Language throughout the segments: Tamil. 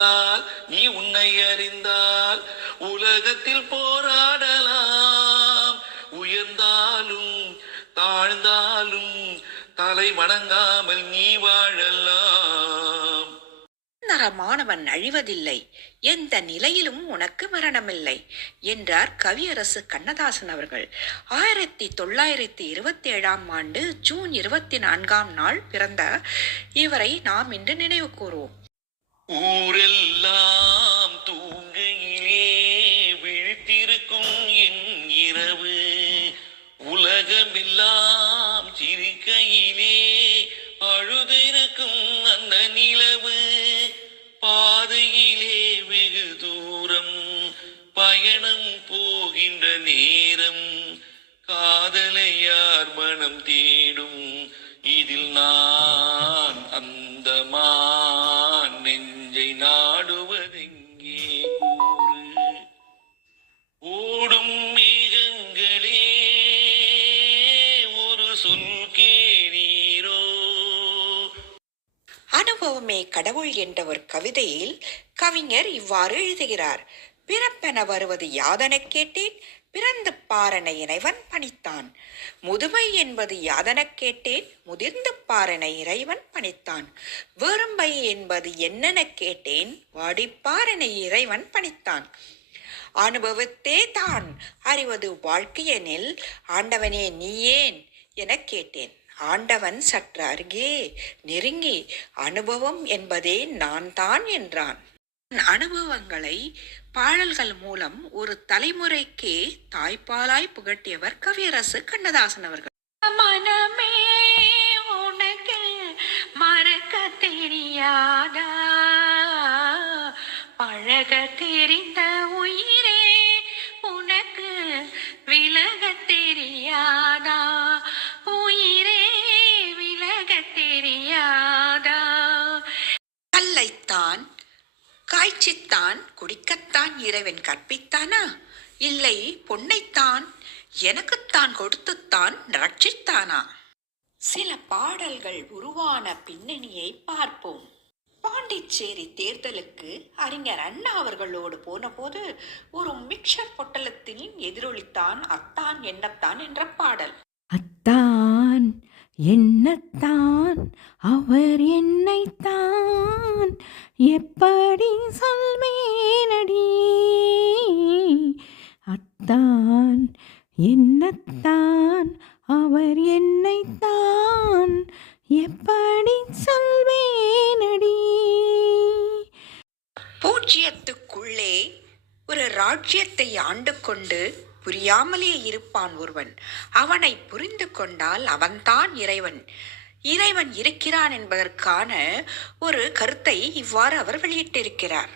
நீ உன்னை அறிந்தால் உலகத்தில் போராடலாம். உயர்ந்தாலும் தாழ்ந்தாலும் தலை வணங்காமல் நீ வாழலாம். நரமானவன் அழிவதில்லை, எந்த நிலையிலும் உனக்கு மரணமில்லை என்றார் கவியரசு கண்ணதாசன் அவர்கள். 1927 ஜூன் 24 பிறந்த இவரை நாம் இன்று நினைவு கூறுவோம். ஊரெல்லாம் தூங்கையிலே விழித்திருக்கும் என் இரவு, உலகமெல்லாம் சிரிக்கையிலே அழுதிருக்கும் அந்த நிலவு, பாதையிலே வெகு தூரம் பயணம் போகின்ற நேரம், காதலையார் மனம் தேடும் இதில் நான் அந்த நெஞ்சை நாடுவதெங்கே கூறு. ஓடும் மேகங்களே ஒரு சொல் கேளீரோ. அனுபவமே கடவுள் என்ற ஒரு கவிதையில் கவிஞர் இவ்வாறு எழுதுகிறார். பிறப்பென வருவது யாதெனக் கேட்டேன், பிறந்து பாரன இறைவன் பணித்தான். முதுமை என்பது யாதெனக் கேட்டேன், முதிர்ந்து பாரன இறைவன் பணித்தான். வெறும்பை என்பது என்னெனக் கேட்டேன், வாடிப்பாரன இறைவன் பணித்தான். அனுபவத்தே தான் அறிவது வாழ்க்கையெனில் ஆண்டவனே நீ ஏன் எனக் கேட்டேன். ஆண்டவன் சற்று அருகே நெருங்கி அனுபவம் என்பதே நான் தான் என்றான். அனுபவங்களை பாடல்கள் மூலம் ஒரு தலைமுறைக்கே தாய்ப்பாலாய் புகட்டியவர் கவியரசு கண்ணதாசன் அவர்கள். மனமே உனக்கு மறக்க தெரியாதா, பழக தெரிந்த உயிரே உனக்கு விலக தெரியாதா, உயிரே விலக தெரியாதா. கல்லைத்தான் காய்ச்சித்தான் குடிக்கத்தான் இறைவன் கற்பித்தானா, இல்லை பொன்னைத்தான் எனக்குத்தான் கொடுத்துத்தான் ரட்சித்தானா? சில பாடல்கள் உருவான பின்னணியை பார்ப்போம். பாண்டிச்சேரி தேர்தலுக்கு அறிஞர் அண்ணா அவர்களோடு போன போது ஒரு மிக்சர் பொட்டலத்தில் எதிரொலித்தான் அத்தான் என்னத்தான் என்ற பாடல். அத்தான் என்னத்தான் அவர் என்னைத்தான் எப்படி சொல்வேனடி, அத்தான் என்னத்தான் அவர் என்னைத்தான் எப்படி சொல்வேனடி. பூஜ்ஜியத்துக்குள்ளே ஒரு ராஜ்யத்தை ஆண்டு கொண்டு புரியாமலே இருப்பான் ஒருவன். அவனை புரிந்து கொண்டால் அவன்தான் இறைவன். இறைவன் இருக்கிறான் என்பதற்கான ஒரு கருத்தை இவ்வாறு அவர் வெளியிட்டிருக்கிறார்.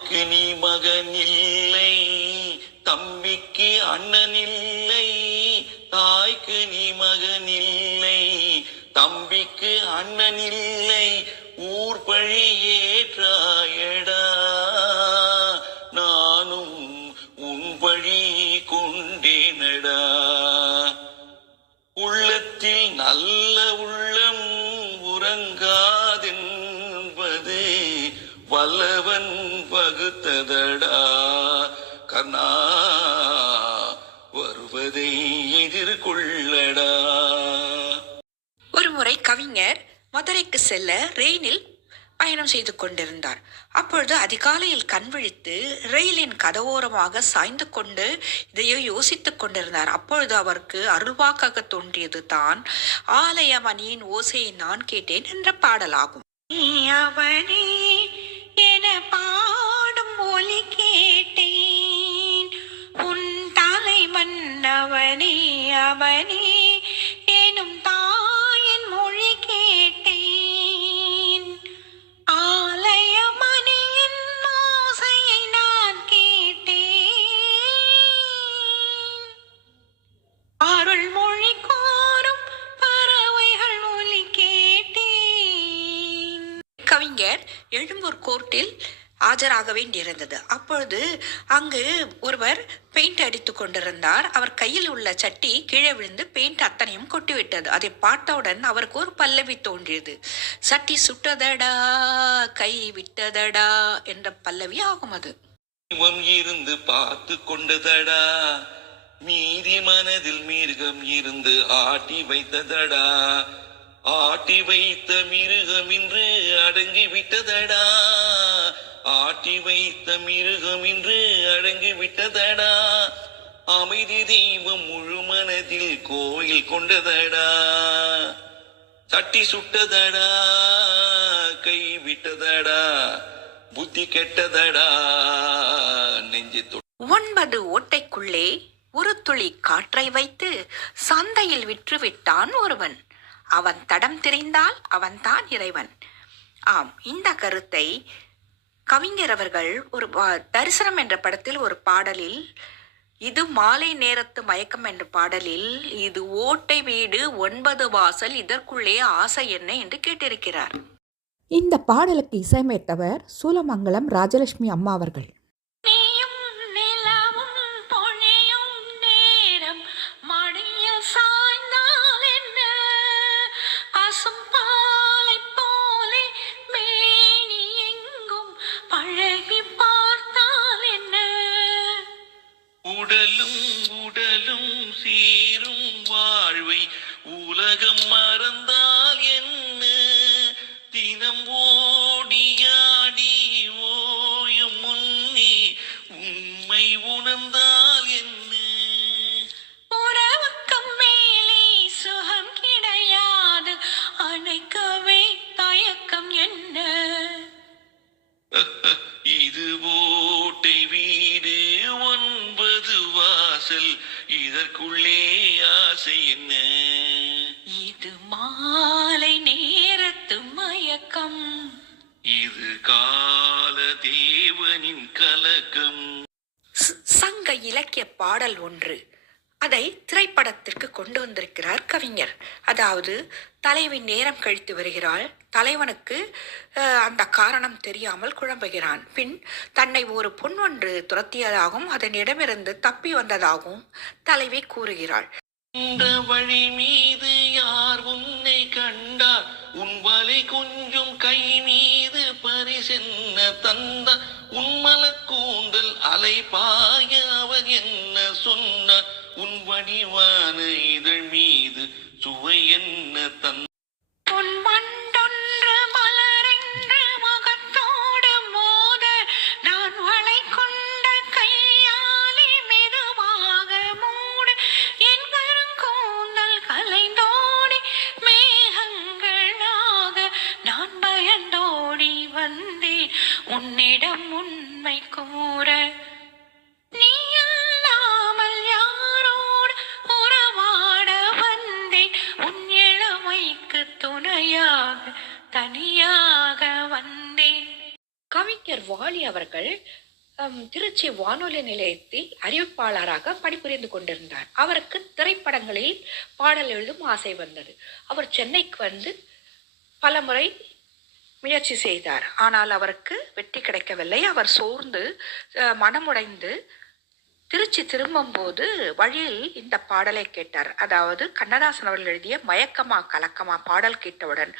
நீ மகன் இல்லை, தம்பிக்கு அண்ணன் இல்லை, தாய்க்கு நீ மகன் இல்லை, தம்பிக்கு அண்ணன் இல்லை, ஊர் பழி ஏற்றாயடா, நானும் உன் பழி கொண்டேனடா. உள்ளத்தில் நல்ல உள்ளம் உறங்காதென்பது வல்லவன் பகுத்ததடா, கண்ணா வருவதை எதிர்கொள்ளடா. ஒரு முறை கவிஞர் மதுரைக்கு செல்ல ரெயினில் பயணம் செய்து கொண்டிருந்தார். அப்பொழுது அதிகாலையில் கண் விழித்து ரயிலின் கதவோரமாக சாய்ந்து கொண்டு இதையோ யோசித்துக் கொண்டிருந்தார். அப்பொழுது அவருக்கு அருள்வாக்காக தோன்றியது தான் ஆலய மணியின் ஓசையை நான் கேட்டேன் என்ற பாடலாகும். அவனே என பாடும் ஒலி கேட்டேன், உன் தலைவன் அவனே அவனே எனும் தாயின் மொழி கேட்டேன், ஆலய மணியின் ஓசையை நான் கேட்டேன், அருள் மொழி கோரும் பறவைகள் ஒலி கேட்டேன். கவிஞர் எழும்பூர் கோர்ட்டில் ஆஜராக வேண்டியிருந்தது. அப்பொழுது அங்கு ஒருவர் பெயிண்ட் அடித்து கொண்டிருந்தார். அவர் கையில் உள்ள சட்டி கீழே விழுந்து பெயிண்ட் அத்தனையும் கொட்டிவிட்டது. அதை பார்த்தவுடன் அவருக்கு ஒரு பல்லவி தோன்றியது. சட்டி சுட்டதடா கை விட்டதடா என்ற பல்லவி ஆகும் அது. தெய்வம் இருந்து பார்த்து கொண்டதடா, மீதி மனதில் மிருகம் இருந்து ஆட்டி வைத்ததடா, ஆட்டி வைத்த மிருகம் இன்று அடங்கி விட்டதடா, ஆட்டி வைத்த மிருகம் இன்று அடங்கி விட்டதடா, அமைதி தெய்வம் முழு மனதில் கோயில் கொண்டதடா, சட்டி சுட்டதடா கை விட்டதடா, புத்தி கெட்டதடா நெஞ்சு 9 ஓட்டைக்குள்ளே ஒரு துளி காற்றை வைத்து சந்தையில் விற்று விட்டான் ஒருவன். அவன் தடம் திரிந்தால் அவன்தான் இறைவன். ஆம், இந்த கருத்தை கவிஞர் அவர்கள் ஒரு தரிசனம் என்ற படத்தில் ஒரு பாடலில், இது மாலை நேரத்து மயக்கம் என்ற பாடலில், இது ஓட்டை வீடு 9 வாசல் இதற்குள்ளே ஆசை என்ன என்று கேட்டிருக்கிறார். இந்த பாடலுக்கு இசையமைத்தவர் சூலமங்கலம் ராஜலட்சுமி அம்மா அவர்கள். நீயும் நிலவும் பொழியும் நேரம் மடியில் சாய்ந்தால் என்ன, பசும்பாலைப் போலே மேனி எங்கும் பழகி பார்த்தால் என்ன, உடலும் உடலும் சீரும் வாழ்வை உலகம் மறந்தால் என்ன, தினம் ஓடியாடி ஓயும் முன்னே உண்மை உணர்ந்தால் என்ன, உறவுக்கும் மேலே சுகம் கிடையாது, அணைக்கவே தயக்கம் என்ன, இது ஓட்டை வீடு 9 வாசல் இதற்குள்ளே ஆசை என்ன, இது மாலை நேரத்து மயக்கம், இது கால தேவனின் கலக்கம். சங்க இலக்கிய பாடல் ஒன்று, அதை திரைப்படத்திற்கு கொண்டு வந்திருக்கிறார் கவிஞர். அதாவது தலைவி நேரம் கழித்து வருகிறாள், தலைவனுக்கு அந்த காரணம் தெரியாமல் குழம்புகிறான். பின் தன்னை ஒரு பொன் ஒன்று துரத்தியதாகவும் அதனிடமிருந்து தப்பி வந்ததாகவும் தலைவி கூறுகிறாள். இந்த வழி மீது யார் உன்னை கண்டார், உன் வலை கொஞ்சம் கை மீது பரிசென்ன தந்த, உன்மல கூந்தல் அலை பாய அவர் என்ன சொன்னார், உன் வடிவான இதழ் மீது சுவை என்ன தந்த, உன் மண்டொன்று மலரென்று முகத்தோடு மோத, நான் வளை கொண்ட கையாலே மெதுவாக மூட, என் கருங்கூந்தல் கலைந்தோடி மேகங்களாக, நான் பயந்தோடி வந்தேன் உன்னிடம் உண்மை கூற, நீ இல்லாமல் யாரோடு உறவாட வந்தேன், உன் இளமைக்கு துணையாக தனியாக வந்தேன். கவிஞர் வாலி அவர்கள் திருச்சி வானொலி நிலையத்தில் அறிவிப்பாளராக பணிபுரிந்து கொண்டிருந்தார். அவருக்கு திரைப்படங்களில் பாடல் எழுதும் ஆசை வந்தது. அவர் சென்னைக்கு வந்து பலமுறை முயற்சி செய்தார். ஆனால் அவருக்கு வெற்றி கிடைக்கவில்லை. அவர் சோர்ந்து மனமுடைந்து திருச்சி திரும்பும்போது வழியில் இந்த பாடலை கேட்டார். அதாவது கண்ணதாசன் அவர்கள் எழுதிய மயக்கமா கலக்கமா பாடல் கேட்டவுடன்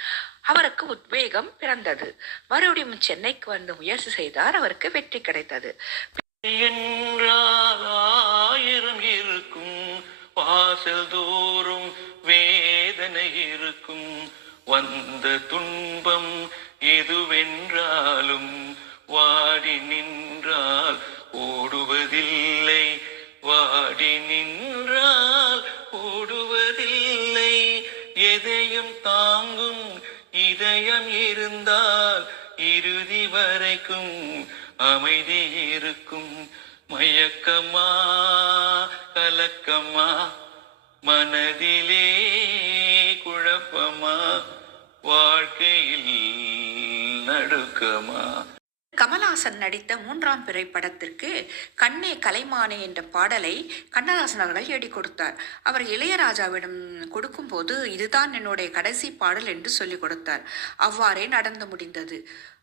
அவருக்கு உத்வேகம் பிறந்தது. மறுபடியும் சென்னைக்கு வந்து முயற்சி செய்தார். அவருக்கு வெற்றி கிடைத்தது. என்றால் 1000 இருக்கும், வாசல் தோறும் வேதனை இருக்கும், வந்த துன்பம் எதுவென்றாலும் வாடி நின்றால் ஓடுவதில்லை, வாடி நின்றால் ஓடுவதில்லை, எதையும் தாங்கும் இதயம் இருந்தால் இறுதி வரைக்கும் அமைதி இருக்கும், மயக்கமா கலக்கமா மனதிலே குழப்பமா வாழ்க்கையில் நடுக்கமா. கமல்ஹாசன் நடித்த 3ஆம் பிறை படத்திற்கு கண்ணே கலைமானே என்ற பாடலை கண்ணதாசன் அவர்கள் எழுதி கொடுத்தார். அவர் இளையராஜாவிடம் கொடுக்கும்போது இதுதான் என்னுடைய கடைசி பாடல் என்று சொல்லிக் கொடுத்தார். அவ்வாறே நடந்து முடிந்தது.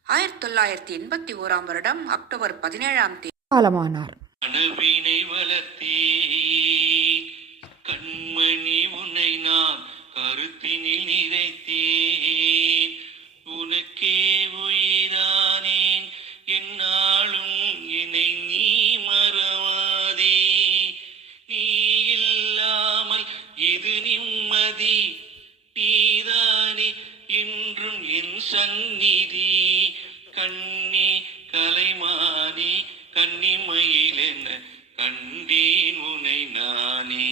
1981 அக்டோபர் 17 காலமானார். கனவினை வளர்த்தே கண்மணி உன்னை நான் கருத்தினில் நிறைத்தேன். உனக்கே உயிரானேன் என்னாலும் என்னை நீ மறவாதே. நீ இல்லாமல் இது நிம்மதி, நீதானே என்றும் என் சந்நிதி. கண்ணி கலைமானி கன்னிமயில் என கண்டேன் உனை நானே.